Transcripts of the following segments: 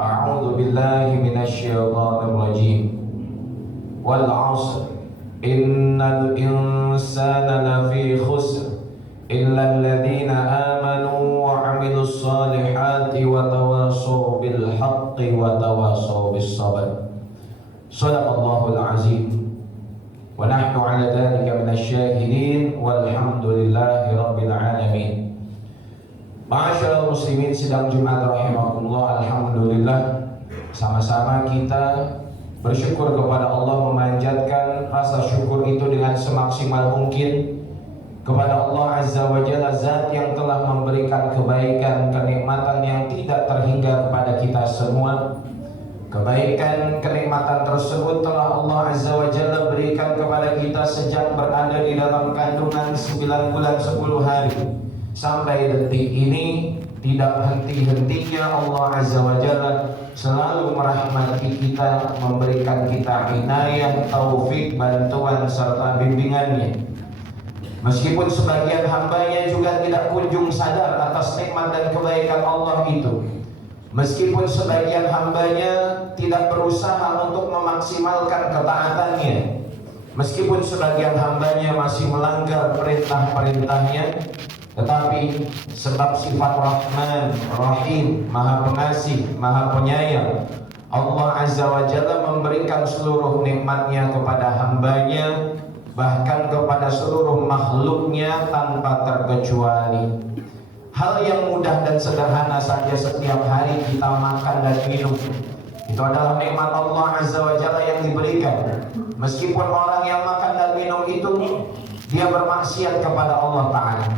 A'udzu billahi minasyaitonir rajim. Wal 'ashr innal insana lafi khusr illa alladziina aamanu wa 'amilus shalihati wa tawashaw bil haqqi wa tawashaw bis sabr. Shadaqallahul 'azim. Wa nahnu 'ala dzalika minasyahidin walhamdulillahi rabbil 'alamin. Ma'asyiral muslimin sidang Jumat rahimakumullah, alhamdulillah sama-sama kita bersyukur kepada Allah, memanjatkan rasa syukur itu dengan semaksimal mungkin kepada Allah Azza wa Jalla, zat yang telah memberikan kebaikan, kenikmatan yang tidak terhingga kepada kita semua. Kebaikan, kenikmatan tersebut telah Allah Azza wa Jalla berikan kepada kita sejak berada di dalam kandungan 9 bulan 10 hari sampai detik ini. Tidak henti-hentinya Allah Azza wa Jalla selalu merahmati kita, memberikan kita inayah, taufik, bantuan serta bimbingannya. Meskipun sebagian hambanya juga tidak kunjung sadar atas nikmat dan kebaikan Allah itu, meskipun sebagian hambanya tidak berusaha untuk memaksimalkan ketaatannya, meskipun sebagian hambanya masih melanggar perintah-perintahnya, tetapi sebab sifat Rahman, Rahim, Maha Pengasih, Maha Penyayang, Allah Azza wa Jalla memberikan seluruh nikmatnya kepada hambanya, bahkan kepada seluruh makhluknya tanpa terkecuali. Hal yang mudah dan sederhana saja setiap hari kita makan dan minum, itu adalah nikmat Allah Azza wa Jalla yang diberikan. Meskipun orang yang makan dan minum itu dia bermaksiat kepada Allah Ta'ala,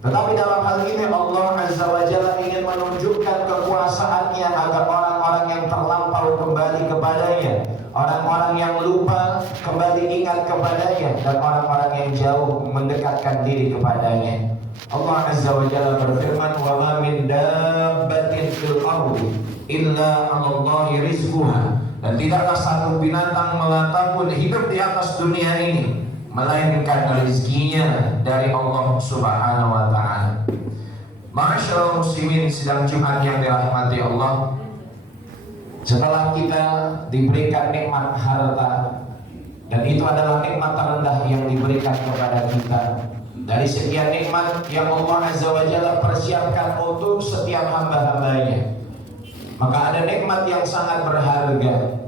tetapi dalam hal ini Allah Azza wa Jalla ingin menunjukkan kekuasaannya agar orang-orang yang terlampau kembali kepadanya, orang-orang yang lupa kembali ingat kepadanya, dan orang-orang yang jauh mendekatkan diri kepadanya. Allah Azza wa Jalla berfirman, "Wa ma min dabbatin fil ardi illa 'alallahi rizquha." Dan tidaklah satu binatang melata pun hidup di atas dunia ini melainkan rezekinya dari Allah Subhanahu wa Ta'ala. Ma'asyiral muslimin sidang Jumat yang dirahmati Allah, setelah kita diberikan nikmat harta, dan itu adalah nikmat terendah yang diberikan kepada kita dari sekian nikmat yang Allah Azza wa Jalla persiapkan untuk setiap hamba-hambanya, maka ada nikmat yang sangat berharga,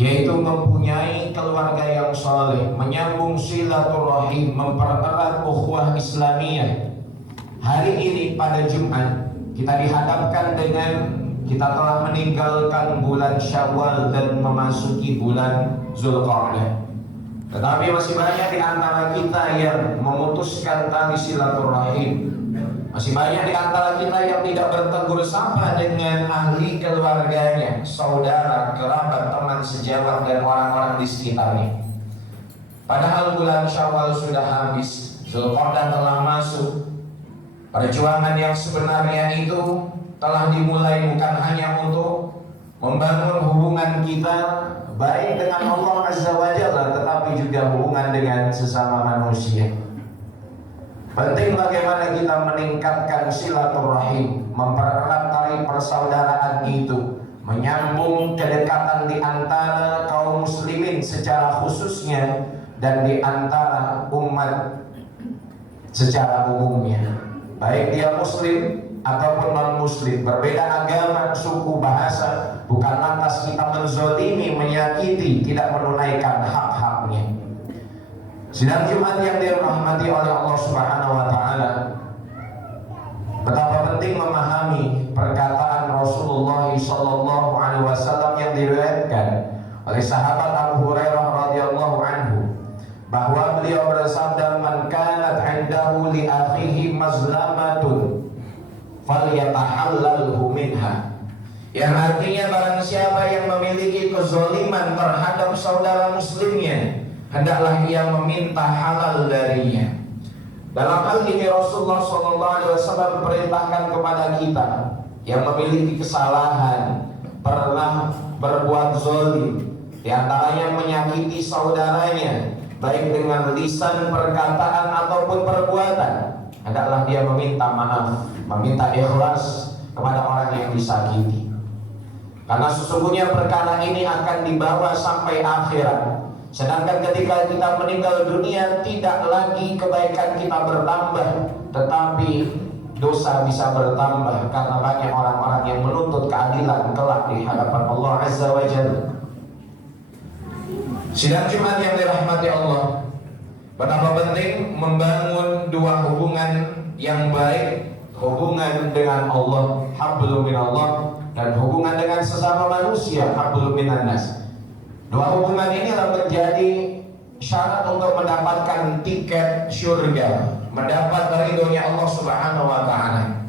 yaitu mempunyai keluarga yang soleh, menyambung silaturahim, mempererat ukhuwah Islamiyah. Hari ini pada Jumat kita dihadapkan dengan kita telah meninggalkan bulan Syawal dan memasuki bulan Zulqa'dah. Tetapi masih banyak di antara kita yang memutuskan tali silaturahim. Masih banyak di antara kita yang tidak bertegur sapa dengan ahli keluarganya, saudara, kerabat, teman sejawat, dan orang-orang di sekitarnya. Padahal bulan Syawal sudah habis, Zulqa'dah telah masuk. Perjuangan yang sebenarnya itu telah dimulai bukan hanya untuk membangun hubungan kita baik dengan Allah Azza wa Jalla, tetapi juga hubungan dengan sesama manusia. Penting bagaimana kita meningkatkan silaturahim, mempererat tali persaudaraan itu, menyambung kedekatan di antara kaum muslimin secara khususnya dan di antara umat secara umumnya, baik dia muslim ataupun non muslim, berbeda agama, suku, bahasa. Bukan lantas kita menzolimi, menyakiti, tidak menunaikan hak-haknya. Sidang Jumat yang dirahmati oleh Allah Subhanahu wa Ta'ala, betapa penting memahami perkataan Rasulullah sallallahu alaihi wasallam yang diriwayatkan oleh sahabat Abu Hurairah radhiyallahu anhu, bahwa beliau bersabda, "Man kanat 'indahu li akhihi mazlamatun falyatahallalhu minha." Yang artinya barang siapa yang memiliki kezaliman terhadap saudara muslimnya, hendaklah ia meminta halal darinya. Dalam hal ini Rasulullah SAW perintahkan kepada kita yang memiliki kesalahan, pernah berbuat zalim, di antaranya menyakiti saudaranya, baik dengan lisan, perkataan ataupun perbuatan, hendaklah dia meminta maaf, meminta ikhlas kepada orang yang disakiti. Karena sesungguhnya perkara ini akan dibawa sampai akhirat. Sedangkan ketika kita meninggal dunia, tidak lagi kebaikan kita bertambah, tetapi dosa bisa bertambah karena banyak orang-orang yang menuntut keadilan kelak di hadapan Allah Azza wa Jalla. Sidang Jumat yang dirahmati Allah, betapa penting membangun dua hubungan yang baik, hubungan dengan Allah, hablum minallah, dan hubungan dengan sesama manusia, hablum minannas. Dua hubungan inilah menjadi syarat untuk mendapatkan tiket surga, mendapat ridhonya Allah Subhanahu wa taala.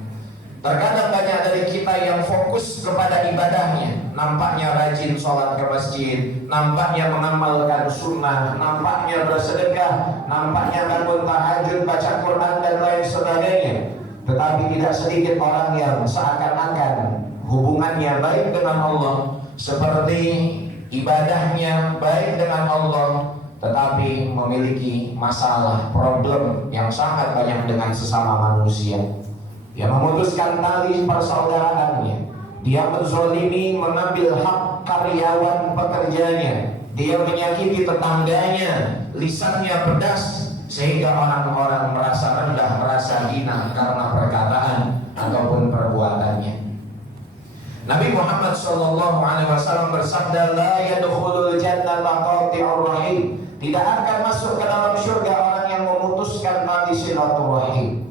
Terkadang banyak dari kita yang fokus kepada ibadahnya, nampaknya rajin sholat ke masjid, nampaknya mengamalkan sunnah, nampaknya bersedekah, nampaknya bangun tahajud, baca Quran dan lain sebagainya. Tetapi tidak sedikit orang yang seakan-akan hubungannya baik dengan Allah, seperti ibadahnya baik dengan Allah, tetapi memiliki masalah, problem yang sangat banyak dengan sesama manusia. Dia memutuskan tali persaudaraannya, dia menzolimi, mengambil hak karyawan pekerjanya, dia menyakiti tetangganya, lisannya pedas, sehingga orang-orang merasa rendah, merasa hina karena perkataan ataupun perbuatannya. Nabi Muhammad SAW bersabda, la yadkhulul jannata qati'ur rahim. Tidak akan masuk ke dalam surga orang yang memutuskan tali silaturahim.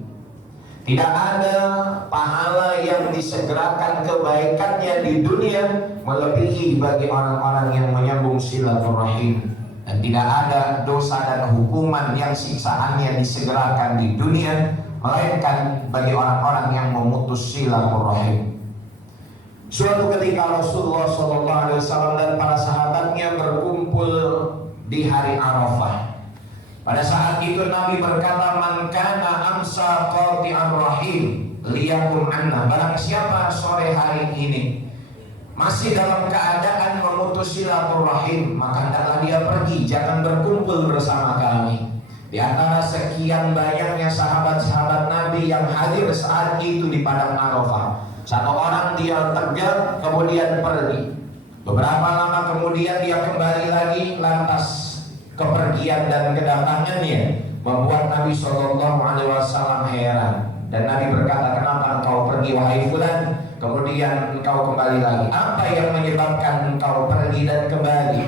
Tidak ada pahala yang disegerakan kebaikannya di dunia melebihi bagi orang-orang yang menyambung silaturahim. Dan tidak ada dosa dan hukuman yang siksaannya disegerakan di dunia melainkan bagi orang-orang yang memutus silaturahim. Suatu ketika Rasulullah SAW dan para sahabatnya berkumpul di hari Arafah. Pada saat itu Nabi berkata, man kana amsa qati'an rahim liyakum anna. Barang siapa sore hari ini masih dalam keadaan memutus silaturahim, maka hendaklah dia pergi, jangan berkumpul bersama kami. Di antara sekian banyaknya sahabat-sahabat Nabi yang hadir saat itu di padang Arafah, satu orang dia tegak kemudian pergi. Beberapa lama kemudian dia kembali lagi, lantas kepergian dan kedatangannya membuat Nabi SAW heran. Dan Nabi berkata, kenapa engkau pergi wahai fulan, kemudian engkau kembali lagi? Apa yang menyebabkan engkau pergi dan kembali?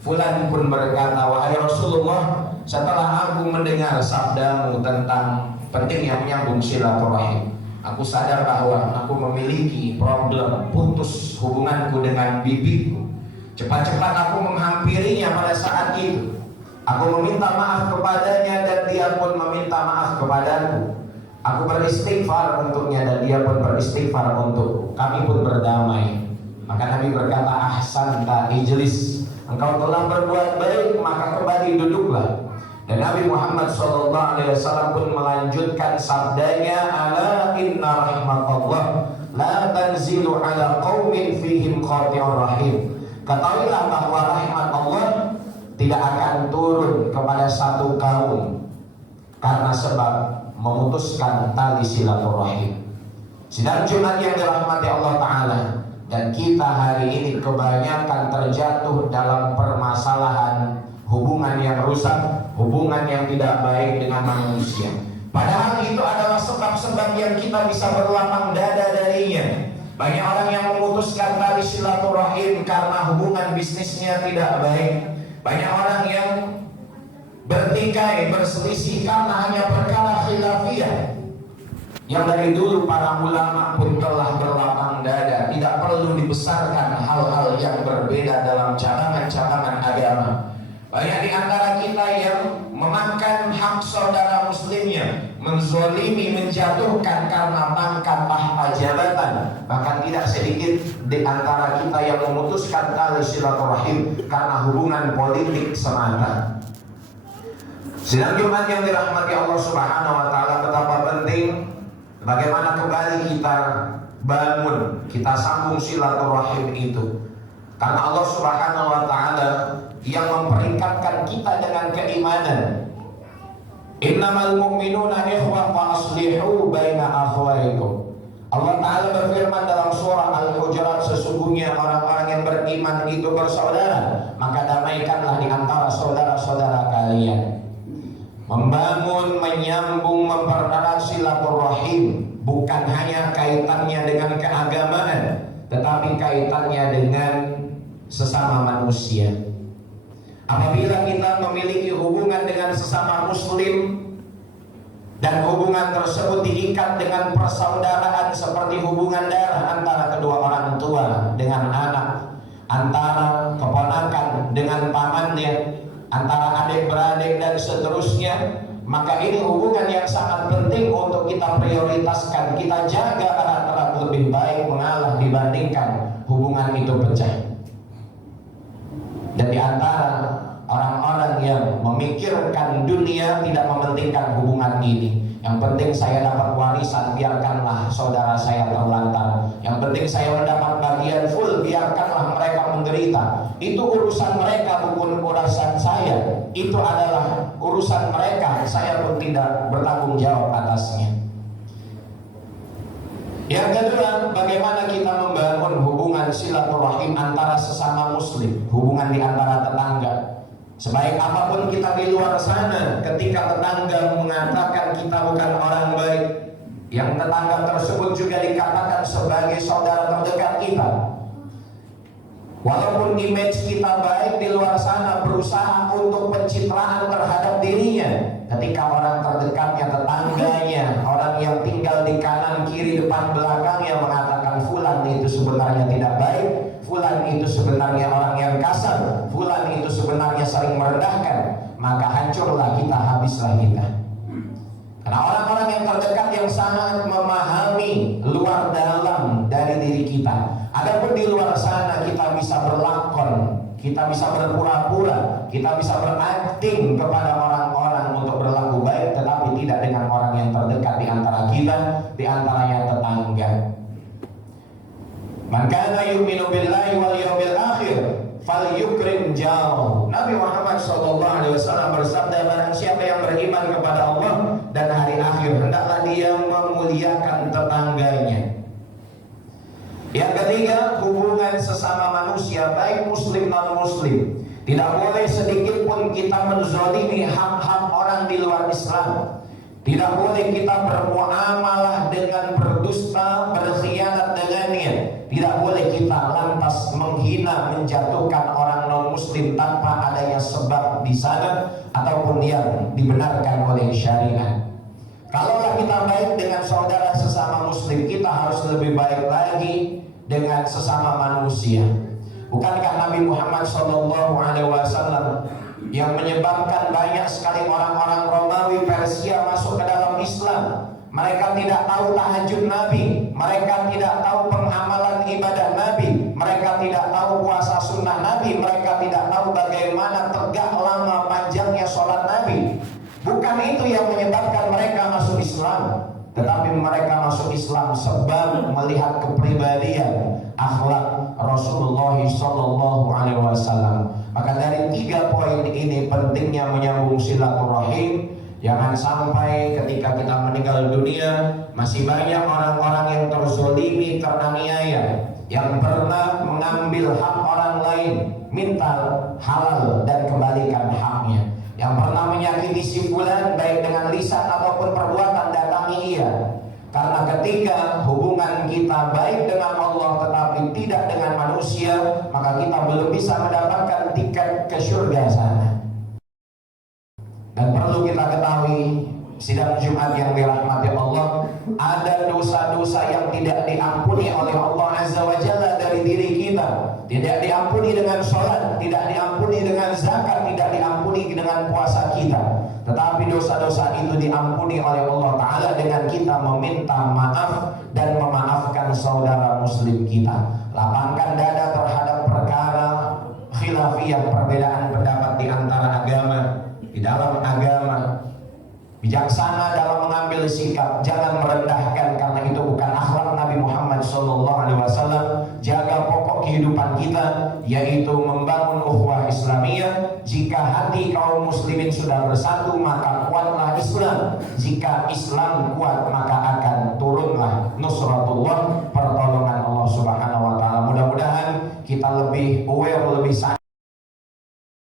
Fulan pun berkata, wahai Rasulullah, setelah aku mendengar sabdamu tentang pentingnya menyambung silaturahim, aku sadar bahwa aku memiliki problem putus hubunganku dengan bibiku. Cepat-cepat aku menghampirinya pada saat itu. Aku meminta maaf kepadanya dan dia pun meminta maaf kepadaku. Aku beristighfar untuknya dan dia pun beristighfar untukku. Kami pun berdamai. Maka Nabi berkata, ahsanta ijlis. Engkau telah berbuat baik, maka kembali duduklah. Dan Nabi Muhammad SAW pun melanjutkan sabdanya, ala inna rahmatullah la tanzilu ala qaumin fihim qati'ur rahim. Ketahuilah bahwa rahmat Allah tidak akan turun kepada satu kaum karena sebab memutuskan tali silaturahim. Sidang Jumat yang dirahmati Allah Ta'ala, dan kita hari ini kebanyakan terjatuh dalam permasalahan hubungan yang rusak, hubungan yang tidak baik dengan manusia. Padahal itu adalah sebab-sebab yang kita bisa berlapang dada darinya. Banyak orang yang memutuskan tali silaturahim karena hubungan bisnisnya tidak baik. Banyak orang yang bertikai, berselisih karena hanya perkara khilafiyah. Yang dari dulu para ulama pun telah berlapang dada, tidak perlu dibesarkan hal-hal yang berbeda dalam cadangan-cadangan agama. Banyak di antara kita yang memakan hak saudara muslimnya, menzolimi, menjatuhkan karena pangkat tahta jabatan. Bahkan tidak sedikit di antara kita yang memutuskan tali silaturahim karena hubungan politik semata. Sidang Jumat yang dirahmati Allah Subhanahu wa Ta'ala, betapa penting bagaimana kembali kita bangun, kita sambung silaturahim itu. Karena Allah Subhanahu wa Ta'ala yang memperingkatkan kita dengan keimanan. Innamal mu'minuna ikhwah fa aslihu baina akhwaikum. Allah Ta'ala berfirman dalam surah Al-Hujurat, sesungguhnya orang-orang yang beriman itu bersaudara, maka damaikanlah di antara saudara-saudara kalian. Membangun, menyambung, mempererat silaturahim bukan hanya kaitannya dengan keagamaan, tetapi kaitannya dengan sesama manusia. Apabila kita memiliki hubungan dengan sesama muslim dan hubungan tersebut diikat dengan persaudaraan seperti hubungan darah antara kedua orang tua dengan anak, antara keponakan dengan pamannya, antara adik-beradik dan seterusnya, maka ini hubungan yang sangat penting untuk kita prioritaskan, kita jaga erat-erat, lebih baik mengalah dibandingkan hubungan itu pecah. Dan di antara orang-orang yang memikirkan dunia tidak mementingkan hubungan ini. Yang penting saya dapat warisan, biarkanlah saudara saya terlantar. Yang penting saya mendapat bagian full, biarkanlah mereka menderita. Itu urusan mereka, bukan urusan saya. Itu adalah urusan mereka, saya pun tidak bertanggung jawab atasnya. Yang kedua, bagaimana kita membangun hubungan silaturahim antara sesama muslim, hubungan di antara tetangga. Sebaik apapun kita di luar sana, ketika tetangga mengatakan kita bukan orang baik, yang tetangga tersebut juga dikatakan sebagai saudara terdekat kita. Walaupun image kita baik di luar sana, berusaha untuk pencitraan terhadap dirinya, ketika orang terdekatnya, tetangganya, orang yang tinggal di kanan, kiri, depan, belakangnya mengatakan fulan itu sebenarnya tidak baik, fulan itu sebenarnya orang yang kasar, fulan itu sebenarnya sering merendahkan, maka hancurlah kita, habislah kita. Karena orang-orang yang terdekat yang sangat memahami luar dalam dari diri kita. Adapun di luar sana kita bisa berlakon, kita bisa berpura-pura, kita bisa berakting kepada orang-orang untuk berlaku baik, tetapi tidak dengan orang yang terdekat di antara kita, di antaranya tetangga. Man kana yu'minu billahi wal yawmil akhir falyukrim jauh. Nabi Muhammad SAW bersabda, barang siapa yang beriman kepada Allah dan hari akhir, hendaklah dia memuliakan tetangganya. Yang ketiga, hubungan sesama manusia, baik muslim non muslim. Tidak boleh sedikit pun kita menzalimi hak-hak orang di luar Islam. Tidak boleh kita bermuamalah dengan berdusta, berkhianat dengannya. Tidak boleh kita lantas menghina, menjatuhkan orang non-muslim tanpa adanya sebab di sana ataupun yang dibenarkan oleh syariat. Kalaulah kita baik dengan saudara sesama muslim, kita harus lebih baik lagi dengan sesama manusia. Bukankah Nabi Muhammad SAW yang menyebabkan banyak sekali orang-orang Romawi Persia masuk ke dalam Islam? Mereka tidak tahu tahajud Nabi, mereka tidak tahu pengamalan ibadah Nabi, mereka tidak tahu puasa sunnah Nabi, mereka tidak tahu bagaimana tegak lama panjangnya sholat Nabi. Bukan itu yang menyebabkan mereka masuk Islam, tetapi mereka masuk Islam sebab melihat kepribadian, akhlak Rasulullah SAW. Maka dari 3 poin ini pentingnya menyambung silaturahim. Jangan sampai ketika kita meninggal dunia masih banyak orang-orang yang terzolimi, teraniaya, yang pernah mengambil hak orang lain, minta halal dan kembalikan haknya, yang pernah menyakiti si fulan baik dengan lisan ataupun perbuatan, datangi ia. Karena ketika hubungan kita baik dengan Allah tetapi tidak dengan manusia, maka kita belum bisa mendapatkan tiket ke surga sana. Dan perlu kita ketahui, sidang Jumat yang dirahmati Allah, ada dosa-dosa yang tidak diampuni oleh Allah Azza wa Jalla dari diri kita. Tidak diampuni dengan sholat, tidak diampuni dengan zakat, tidak diampuni dengan puasa kita. Tetapi dosa-dosa itu diampuni oleh Allah Ta'ala dengan kita meminta maaf dan memaafkan saudara muslim kita. Lapangkan dada terhadap perkara khilafiyah, perbedaan pendapat di antara agama, di dalam agama. Bijaksana dalam mengambil sikap, jangan merendahkan, karena itu bukan akhlak Nabi Muhammad SAW. Jaga pokok kehidupan kita, yaitu membangun ukhuwah Islamiyah. Jika hati kaum muslimin sudah bersatu, maka kuatlah Islam. Jika Islam kuat, maka akan turunlah nusratullah, pertolongan Allah Subhanahu wa Ta'ala. Mudah-mudahan kita lebih aware, lebih sadar